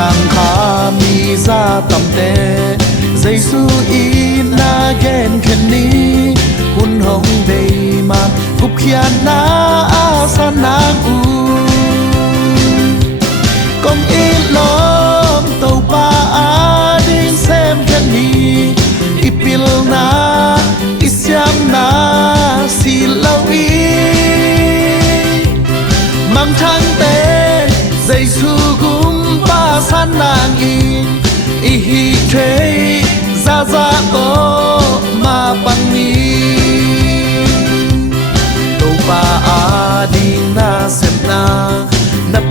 thang khá mi ra tầm tê Giêsu in na gen khen ni hun hong bay ma khúc khian na a sa nang u công in lom tàu pa a din xem khen ni ipil na isyam na si lâu i mang thang tê Giêsu gum pa san nang in i hi thế ra to mà bằng ni tàu pa a đi na xem na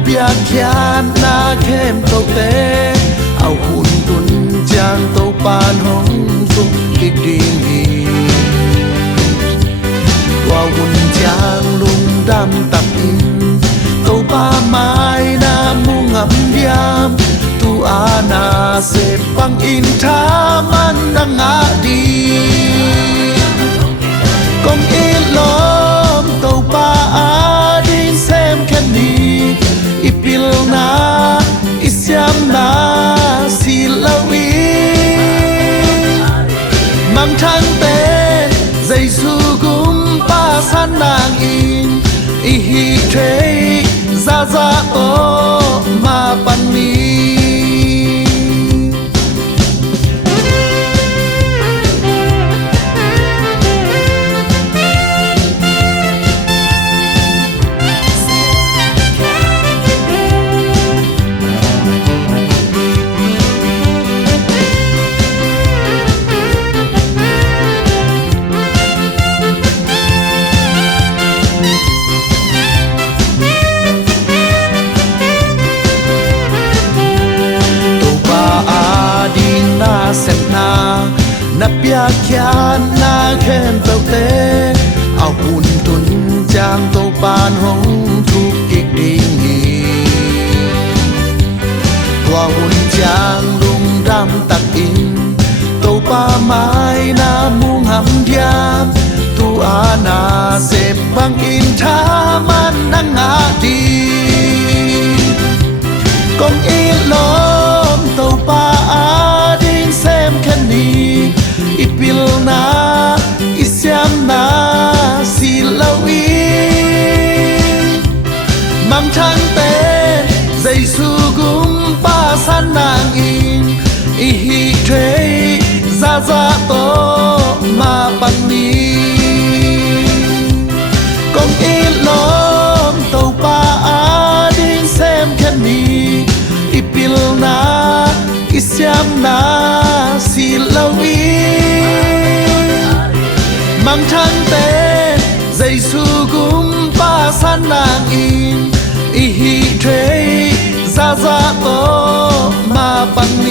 bia kian na kem tàu té ao hun tun chang tàu pan hong sung kịch điên hi qua hun chang lung đam tạc in tàu pa mai na mu ngắm diam tu ana se pang in tha man na nga đi công in lom tàu pa a din xem khen ni ipil na isyam na si lâu i mang thang tê Giêsu gum pa san nang in i hi thế ra to mà pan ni xem na bia kian na khen tàu té ao hun tun chang tàu pan hong thu kịch điên hi qua hun chang lung đam tạc in tàu pa mai na muang ham diam tu ana se bang in tha man na nga đi công in lom tàu pa a din xem khen ni ipil na isyam na si lâu i mang thang tê Giêsu gum pa san nang in i hi thế ra to mà bằng ni công in lom tàu pa a din xem khen ni ipil na isyam na si lâu i mang thang tê Giêsu gum pa san nang in i hi thế ra to mà bằng ni